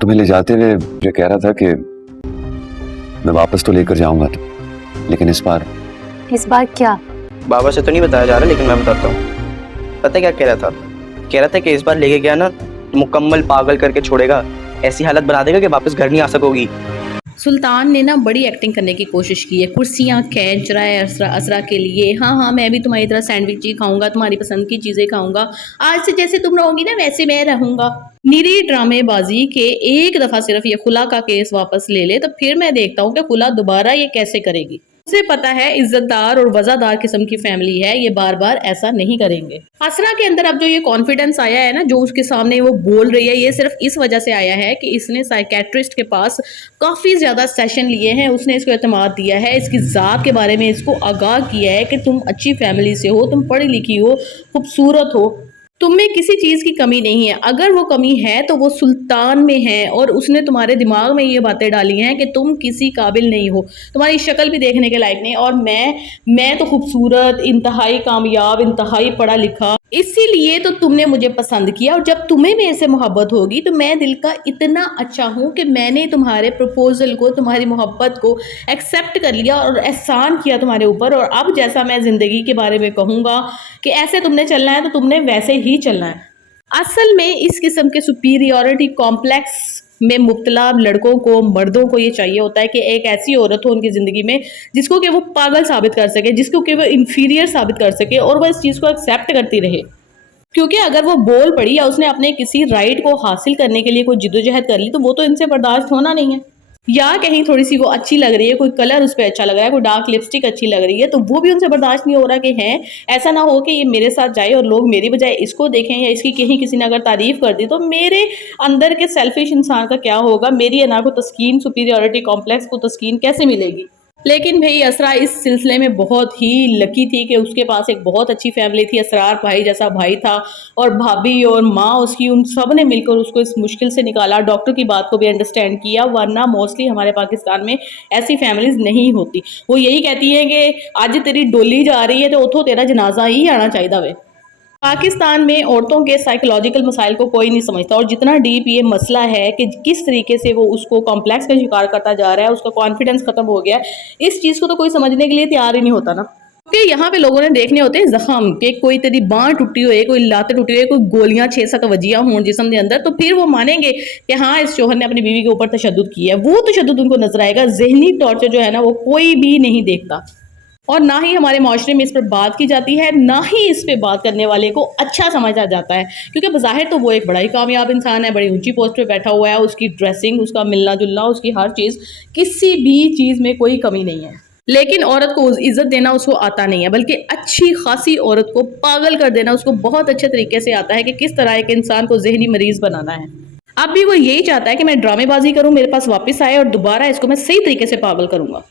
तुम्हें ले जाते हुए मुझे कह रहा था कि मैं वापस तो लेकर जाऊंगा तो, लेकिन इस बार क्या? बाबा से तो नहीं बताया जा रहा, लेकिन मैं बताता हूँ। पता है क्या कह रहा था? कह रहा था कि इस बार लेके गया ना तो मुकम्मल पागल करके छोड़ेगा, ऐसी हालत बना देगा कि वापस घर नहीं आ सकोगी। सुल्तान ने ना बड़ी एक्टिंग करने की कोशिश की है, कुर्सियाँ खींच रहा है असरा के लिए। हाँ मैं भी तुम्हारी तरह सैंडविच ही खाऊंगा, तुम्हारी पसंद की चीज़ें खाऊंगा, आज से जैसे तुम रहोगी ना वैसे मैं रहूंगा। निरी ड्रामेबाजी के एक दफ़ा सिर्फ ये खुला का केस वापस ले ले तो फिर मैं देखता हूँ कि खुला दोबारा ये कैसे करेगी। उसे पता है इज्जतदार और वज़ादार किस्म की फैमिली है, ये बार बार ऐसा नहीं करेंगे। असरा के अंदर अब जो ये कॉन्फिडेंस आया है ना, जो उसके सामने वो बोल रही है, ये सिर्फ इस वजह से आया है कि इसने साइकेट्रिस्ट के पास काफ़ी ज़्यादा सेशन लिए हैं, उसने इसको एतमाद दिया है, इसकी ज़ात के बारे में इसको आगाह किया है कि तुम अच्छी फैमिली से हो, तुम पढ़ी लिखी हो, खूबसूरत हो, तुम में किसी चीज़ की कमी नहीं है। अगर वो कमी है तो वो सुल्तान में है, और उसने तुम्हारे दिमाग में ये बातें डाली हैं कि तुम किसी काबिल नहीं हो, तुम्हारी शक्ल भी देखने के लायक नहीं, और मैं तो खूबसूरत, इंतहाई कामयाब, इंतहाई पढ़ा लिखा, इसीलिए तो तुमने मुझे पसंद किया। और जब तुम्हें मेरे से मोहब्बत होगी तो मैं दिल का इतना अच्छा हूँ कि मैंने तुम्हारे प्रपोजल को, तुम्हारी मोहब्बत को एक्सेप्ट कर लिया और एहसान किया तुम्हारे ऊपर। और अब जैसा मैं ज़िंदगी के बारे में कहूँगा कि ऐसे तुमने चलना है तो तुमने वैसे ही चलना है। असल में इस किस्म के सुपीरियॉरिटी कॉम्प्लेक्स में मुब्तला लड़कों को, मर्दों को ये चाहिए होता है कि एक ऐसी औरत हो उनकी ज़िंदगी में जिसको कि वो पागल साबित कर सके, जिसको कि वो इन्फीरियर साबित कर सके, और वह इस चीज़ को एक्सेप्ट करती रहे। क्योंकि अगर वो बोल पड़ी या उसने अपने किसी राइट को हासिल करने के लिए कोई जिद्दोजहद कर ली तो वो तो इनसे बर्दाश्त होना नहीं है। या कहीं थोड़ी सी वो अच्छी लग रही है, कोई कलर उस पर अच्छा लग रहा है, कोई डार्क लिपस्टिक अच्छी लग रही है, तो वो भी उनसे बर्दाश्त नहीं हो रहा कि हैं ऐसा ना हो कि ये मेरे साथ जाए और लोग मेरी बजाय इसको देखें, या इसकी कहीं किसी ने अगर तारीफ कर दी तो मेरे अंदर के सेल्फिश इंसान का क्या होगा, मेरी अना को तस्कीन, सुपीरियॉरिटी कॉम्प्लेक्स को तस्कीन कैसे मिलेगी। लेकिन भाई असरा इस सिलसिले में बहुत ही लकी थी कि उसके पास एक बहुत अच्छी फैमिली थी, असरार भाई जैसा भाई था, और भाभी और माँ उसकी, उन सब ने मिलकर उसको इस मुश्किल से निकाला, डॉक्टर की बात को भी अंडरस्टैंड किया, वरना मोस्टली हमारे पाकिस्तान में ऐसी फैमिलीज नहीं होती। वो यही कहती हैं कि आज तेरी डोली जा रही है तो उठो तेरा जनाजा ही आना चाहिए वे। पाकिस्तान में औरतों के साइकोलॉजिकल मसाइल को कोई नहीं समझता, और जितना डीप ये मसला है कि किस तरीके से वो उसको कॉम्प्लेक्स का शिकार करता जा रहा है, उसका कॉन्फिडेंस खत्म हो गया, इस चीज़ को तो कोई समझने के लिए तैयार ही नहीं होता ना। क्योंकि यहाँ पे लोगों ने देखने होते हैं जख्म, कि कोई तेरी बाँह टूटी हुई है, कोई लातें टूटी हुई है, कोई गोलियां 6-7 वजियां हों जिस्म के अंदर, तो फिर वो मानेंगे कि हाँ इस शोहर ने अपनी बीवी के ऊपर तशद्दुद किया है। वो तशद्दुद उनको नजर आएगा, जहनी टॉर्चर जो है ना वो कोई भी नहीं देखता, और ना ही हमारे माशरे में इस पर बात की जाती है, ना ही इस पे बात करने वाले को अच्छा समझा जाता है। क्योंकि बज़ाहिर तो वो एक बड़ा ही कामयाब इंसान है, बड़ी ऊंची पोस्ट पे बैठा हुआ है, उसकी ड्रेसिंग, उसका मिलना जुलना, उसकी हर चीज़, किसी भी चीज़ में कोई कमी नहीं है। लेकिन औरत को इज्जत देना उसको आता नहीं है, बल्कि अच्छी खासी औरत को पागल कर देना उसको बहुत अच्छे तरीके से आता है कि किस तरह एक इंसान को जहनी मरीज बनाना है। अब भी वो यही चाहता है कि मैं ड्रामेबाजी करूँ, मेरे पास वापस आए और दोबारा इसको मैं सही तरीके से पागल करूँगा।